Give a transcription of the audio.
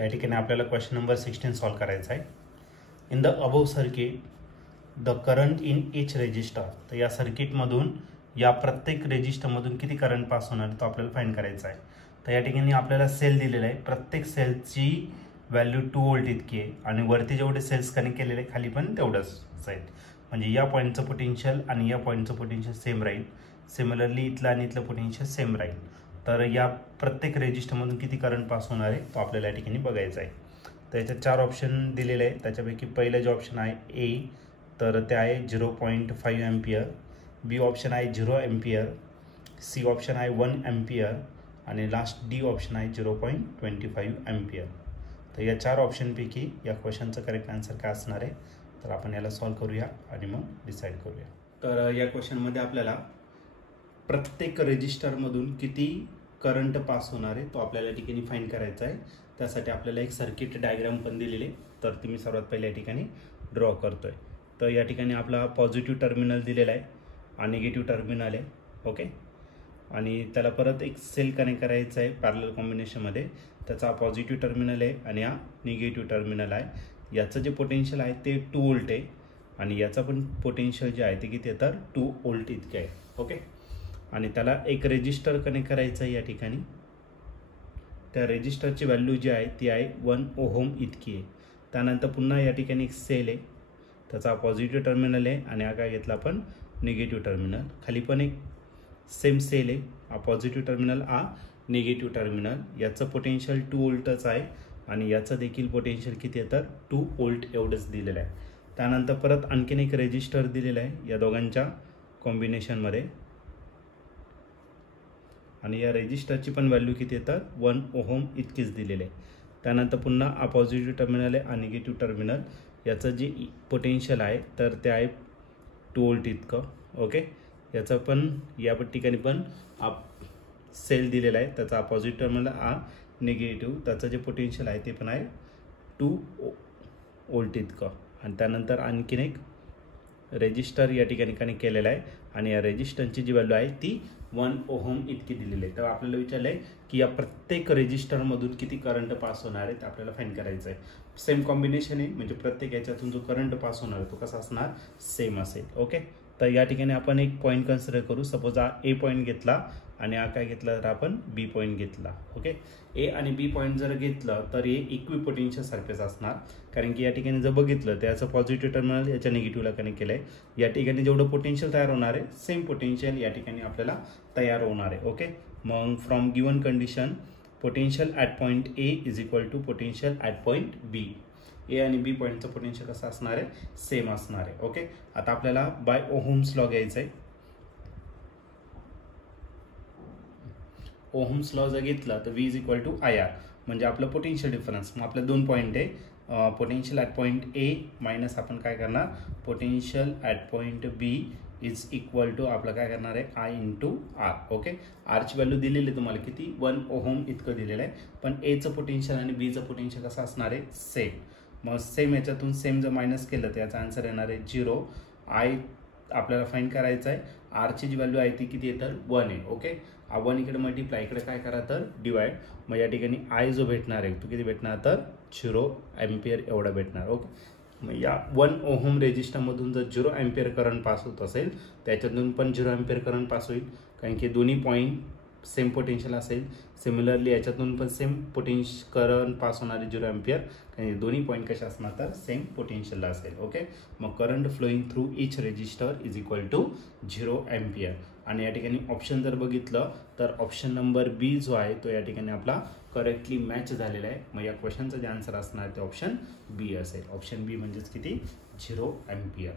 तर या ठिकाणी आपल्याला क्वेश्चन नंबर 16 सॉल्व करायचा आहे. In the above circuit the current in each resistor. तर या सर्किटमधून या प्रत्येक रेजिस्टरमधून किती करंट पास होणार तो आपल्याला फाइंड करायचा आहे. तर या ठिकाणी आपल्याला सेल दिलेला आहे, प्रत्येक सेलची व्हॅल्यू 2 व्होल्ट इतकी आहे आणि वरती जेवढे सेल्स कनेक्ट केलेले खाली पण तेवढंच आहे. म्हणजे या पॉईंटचं पोटेन्शियल आणि या पॉईंटचं पोटेन्शियल सेम राहील. सिमिलरली इथलं आणि इथलं पोटेन्शियल सेम राहील. तर या प्रत्येक रेजिस्टरमधून किती करंट पास होणार आहे तो आपल्याला या ठिकाणी बघायचा आहे. तर याच्यात 4 ऑप्शन दिलेले आहे. त्याच्यापैकी पहिलं जे ऑप्शन आहे ए, तर ते आहे 0.5 एम्पियर. बी ऑप्शन आहे 0 एम्पियर. सी ऑप्शन आहे 1 एम्पियर आणि लास्ट डी ऑप्शन आहे 0.25 एम्पियर. तर या 4 ऑप्शनपैकी या क्वेश्चनचं करेक्ट आन्सर काय असणार आहे, तर आपण याला सॉल्व करूया आणि मग डिसाईड करूया. तर या क्वेश्चनमध्ये आपल्याला प्रत्येक रेजिस्टरमधून किती करंट पास होणार आहे तो आपल्याला या ठिकाणी फाइंड करायचा आहे. त्यासाठी आपल्याला एक सर्किट डायग्राम पण दिलेली आहे, तर ती मी सर्वात पहिले या ठिकाणी ड्रॉ करतोय. तर या ठिकाणी आपला पॉझिटिव्ह टर्मिनल दिलेला आहे आणि निगेटिव्ह टर्मिनल आहे. ओके, आणि त्याला परत एक सेल कनेक्ट करायचा आहे पॅरलल कॉम्बिनेशनमध्ये. त्याचा पॉझिटिव्ह टर्मिनल आहे आणि हा निगेटिव्ह टर्मिनल आहे. याचं जे पोटेन्शियल आहे ते 2 व्होल्ट आहे आणि याचा पण पोटेन्शियल जे आहे ते किती आहे तर 2 व्होल्ट इतके आहे. ओके, आणि त्याला एक रेजिस्टर कनेक्ट करायचं आहे या ठिकाणी. त्या रेजिस्टरची व्हॅल्यू जी आहे ती आहे 1 ओहम इतकी आहे. त्यानंतर पुन्हा या ठिकाणी एक सेल आहे, त्याचा पॉझिटिव्ह टर्मिनल आहे आणि हा काय घेतला आपण निगेटिव्ह टर्मिनल. खाली पण एक सेम सेल आहे, हा पॉझिटिव्ह टर्मिनल हा निगेटिव्ह टर्मिनल. याचं पोटेन्शियल 2 व्होल्टच आहे आणि याचं देखील पोटेन्शियल किती आहे तर 2 व्होल्ट एवढंच दिलेलं आहे. त्यानंतर परत आणखीन एक रेजिस्टर दिलेला आहे या दोघांच्या कॉम्बिनेशनमध्ये आणि या रेजिस्टरची पण व्हॅल्यू किती आहे तर 1 ओहम इतकीच दिलेली आहे. त्यानंतर पुन्हा हा पॉझिटिव्ह टर्मिनल आहे आणि निगेटिव्ह टर्मिनल. याचं जे पोटेन्शियल आहे तर ते आहे 2 व्होल्ट इतकं. ओके, याचं पण या ठिकाणी पण सेल दिलेला आहे, त्याचा पॉझिटिव्ह टर्मिनल हा निगेटिव्ह. त्याचं जे पोटेन्शियल आहे ते पण आहे 2 व्होल्ट इतकं. आणि त्यानंतर आणखीन एक रेजिस्टर या ठिकाणी कनेक्ट केलेला आहे आणि या रेजिस्टरची जी व्हॅल्यू आहे ती 1 ओहम इतकी दिलेली आहे. तर आपल्याला विचारलं आहे की या प्रत्येक रेजिस्टरमधून किती करंट पास होणार आहे ते आपल्याला फाइंड करायचं आहे. सेम कॉम्बिनेशन आहे, म्हणजे प्रत्येक याच्यातून जो करंट पास होणार आहे तो कसा असणार, सेम असेल. ओके, तर या ठिकाणी आपण एक पॉईंट कन्सिडर करू. सपोज हा ए पॉईंट घेतला आणि हा काय घेतला तर आपण बी पॉईंट घेतला. ओके, ए आणि बी पॉईंट जर घेतलं तर हे इक्विपोटेन्शियल सरफेस असणार, कारण की या ठिकाणी जर बघितलं तर याचं पॉझिटिव्ह टर्मिनल याच्या निगेटिव्हला कनेक्ट केलं आहे. या ठिकाणी जेवढं पोटेन्शियल तयार होणार आहे सेम पोटेन्शियल या ठिकाणी आपल्याला तयार होणार आहे. ओके, मग from given condition potential at point A is equal to potential at point B. A आणि बी पॉईंटचं पोटेन्शियल कसं असणार आहे, सेम असणार आहे. ओके, आता आपल्याला बाय ओहम्स लॉ घ्यायचं आहे. ओहम्स लॉ जर घेतला तर V is equal to I R, म्हणजे आपलं पोटेन्शियल डिफरन्स. मग आपले 2 पॉईंट आहे, potential at point A minus आपण काय करणार potential at point B is equal to आपलं काय करणार आहे आय इंटू आर. ओके, आरची व्हॅल्यू दिलेली आहे तुम्हाला किती 1 ओहम इतकं दिलेलं आहे, पण एचं पोटेन्शियल आणि बीचं पोटेन्शियल कसं असणार आहे सेम. मग सेम याच्यातून सेम जर मायनस केलं तर याचा आन्सर येणार आहे 0. आय आपल्याला फाइंड करायचं आहे. आरची जी व्हॅल्यू आहे ती किती आहे तर 1 आहे. ओके, 1 इकडे मल्टिप्लाय, इकडे काय करा तर डिवाइड. मग या ठिकाणी आय जो भेटणार आहे तो किती भेटणार तर 0 एम्पियर एवढा भेटणार. ओके, मग या 1 ओहम रेजिस्टरमधून जर 0 एम्पियर करंट पास होत असेल त्याच्यातून पण 0 एम्पियर करंट पास होईल, कारण की दोन्ही पॉईंट सेम पोटेन्शियल असेल. सिमिलरली याच्यातून पण सेम करंट पास होणारे 0 एम्पियर, कारण दोन्ही पॉईंट कशा असणार तर सेम पोटेन्शियलला असेल. ओके, मग current flowing through each resistor is equal to 0 ampere. आणि या ठिकाणी ऑप्शन जर बघितलं तर ऑप्शन नंबर बी जो आहे तो या ठिकाणी आपला करेक्टली मॅच झालेला आहे. मग या क्वेश्चनचं जे आन्सर असणार ते ऑप्शन बी असेल. ऑप्शन बी म्हणजेच किती 0 एम्पियर.